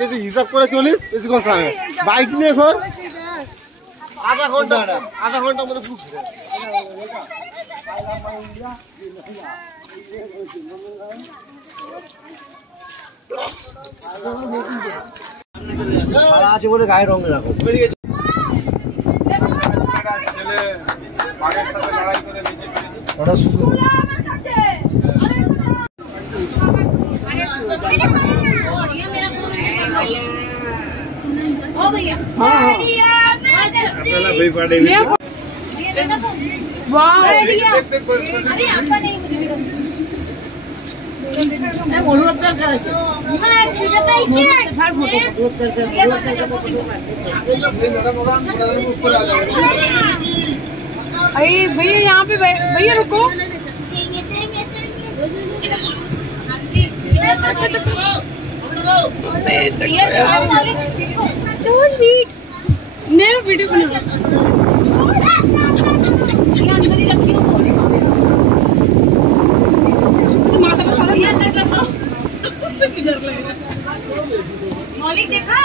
যদি হিসাব করে চলিস বেশিক্ষণ সঙ্গে বাইক নিয়ে এখন আধা ঘন্টার মধ্যে পুরো আছে বলে গায়ে রঙ রাখো। ছেলে বাঘের সাথে লড়াই করে বেঁচে ওটা শুধু भैया यहाँ पे भैया रुको वीडियो अंदर ही रखी हो माता को सारा याद कर दो डर लगेगा मौलिक देखा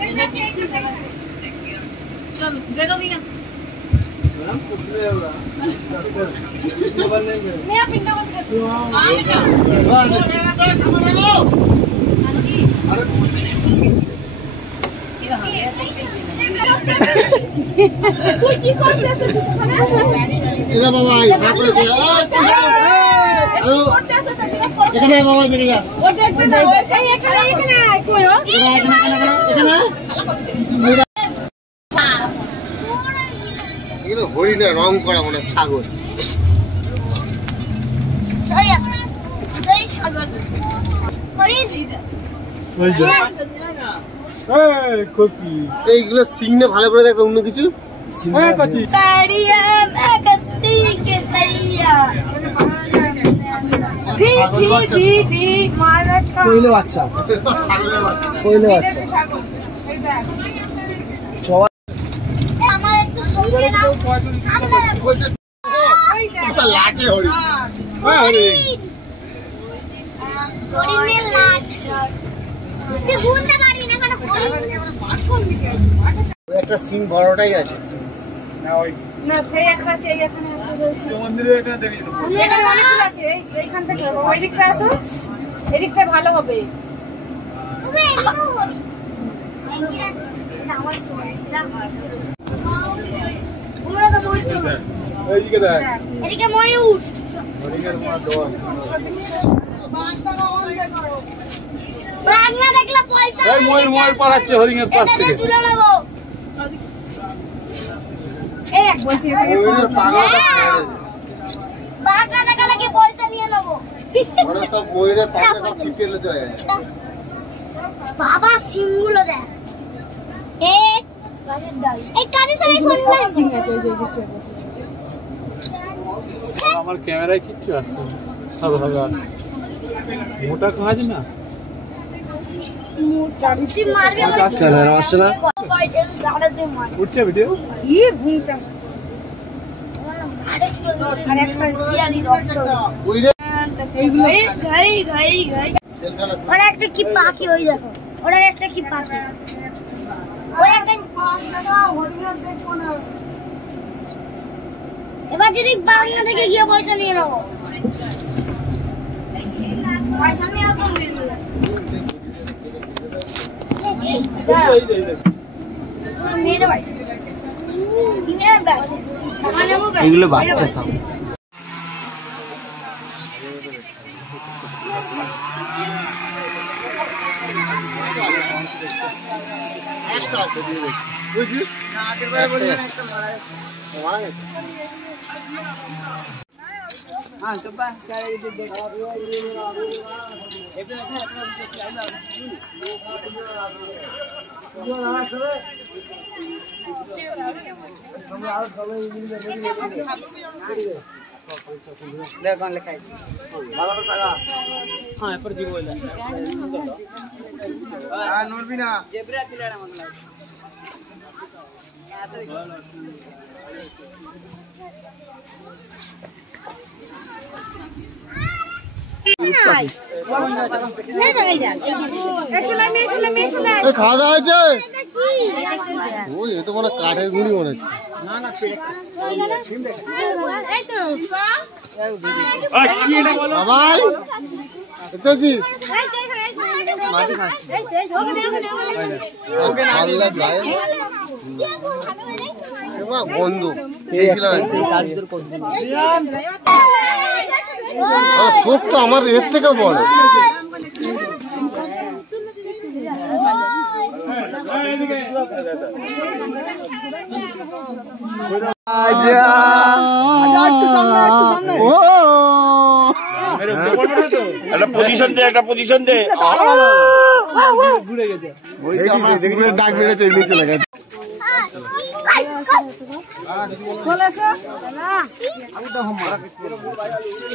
चलो दे दो भैया नहीं आप पिंडा बंद कर बाबा হরিণে রং করা মনে ছাগল এইগুলো সিংনে ভালো করে দেখো অন্য কিছু কইলে বাচ্চা কইলে বাচ্চা লাঠি হরিণ একটা সিং বড়টাই আছে না সেই একটা আছে এখানে মন্দিরে এখানে দেখিয়ে দেবো এটা অনেক আছে এইখান থেকে ওই দিকটা আসো এদিকটা ভালো হবে এদিকে ময়ূর বাংলা দেখলে পয়সা এই ময়ূর পালাচ্ছে হরিণের পাশ থেকে তুলে নেব এই বলছি বাংলা দেখলে কি পয়সা নিয়ে নেব ওরা সব ময়ূরের পাশে সব ছিটিয়ে দিতে হয় বাবা সিংগুলো দেখ এই কানে সবাই ফোন করে সিং আছে এই যে দিকটা বসে আমার ক্যামেরায় কিচ্ছু আসছে না সব ভালো আসছে মোটা কাজ না চাবিসি মারবে ক্যামেরা আসছে না উঠছে ভিডিও কি ভুঁচা আরেকটা শিয়ালি রক্ত এইগুলো গাই গাই গাই ওরা একটা কি পাখি ওই দেখো ওরা একটা কি পাখি ওই একটা হরিণের দেখো না এবার যদি বাংলা থেকে গিয়ে পয়সা নিয়ে নেবো পয়সা নিয়ে আসবো এগুলো বাচ্চা সব খাওয়া দাওয়া হয়েছে? ওই এ তো মানে কাঠের গুঁড়ি মনে হচ্ছে। বাবাই এটা কি গন্ধ চোখ তো আমার এর থেকে বড়। একটা পজিশন দে ডাক বেড়েছে এমনি চলে গেছে।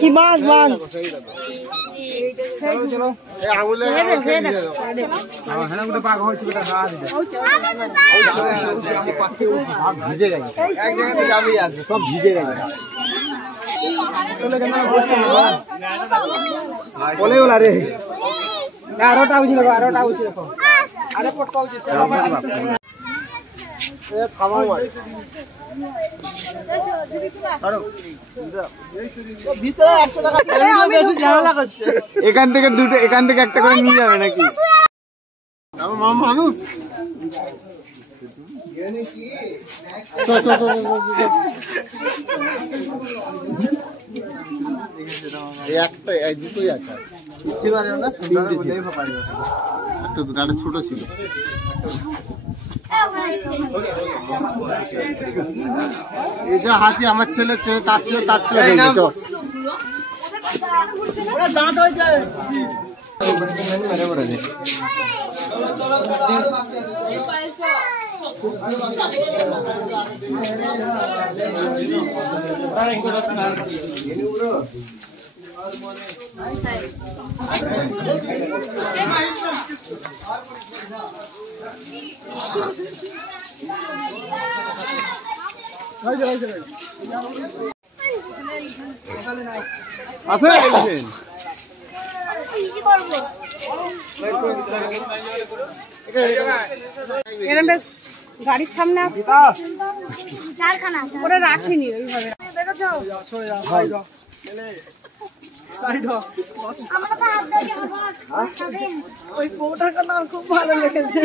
কি মাছ মাছ ভিজে গেছে সব ভিজে গেছে। বলে ওলা রে আরোটা হচ্ছে দেখো আরোটা হচ্ছে দেখো আরে পটকা হচ্ছে এখান থেকে দুটো এখান থেকে একটা করে নিয়ে যাবে নাকি মানুষ একটা দুটোই আছে একটা ছোট ছিল। এই যে হাতি আমার ছেলে তার ছিল গাড়ির সামনে আসতে ওরা রাখিনি ওইভাবে দেখেছো ওই বউটার কথা আমার খুব ভালো লেগেছে।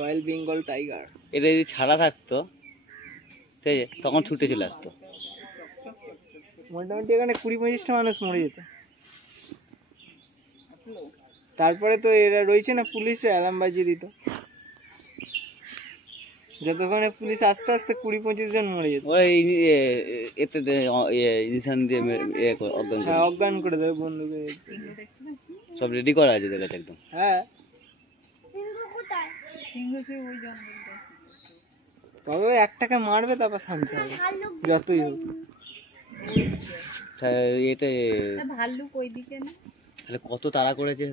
রয়্যাল বেঙ্গল টাইগার এটা যদি ছাড়া থাকতো ঠিক আছে তখন ছুটে চলে আসতো। মোটামুটি এখানে 20-25টা মানুষ মরে যেত। তারপরে তো এরা রয়েছে না পুলিশরা অ্যালার্ম বাজিয়ে দিত, যতক্ষণে পুলিশ আস্তে আস্তে 20-25 জন মরে যেত। ওরা এতে ইনজেকশন দিয়ে অজ্ঞান করে দেবে বন্ধুকে। সব রেডি করা আছে দেখাচ্ছে একদম। হ্যাঁ তবে একটাকে মারবে তারপর শান্তি হবে যতই হোক। এতে ভাল্লুক ওইদিকে না তাহলে কত তাড়া করেছে।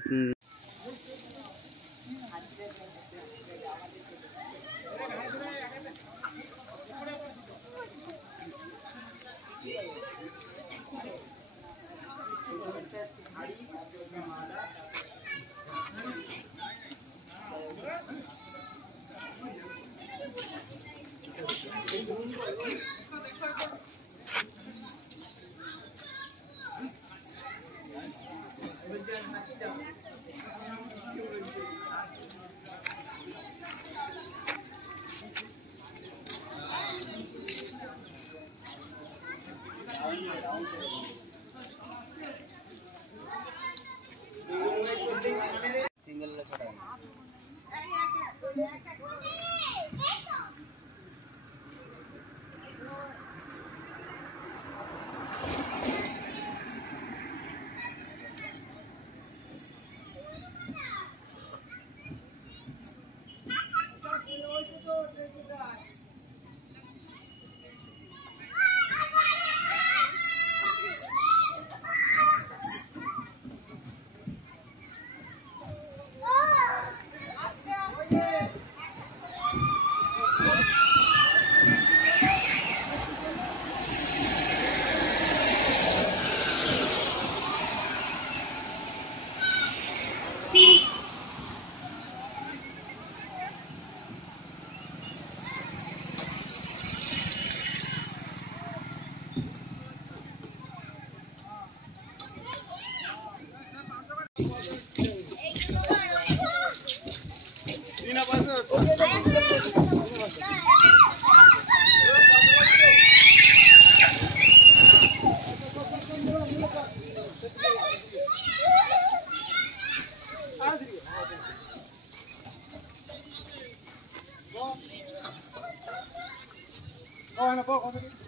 Oh, ano po?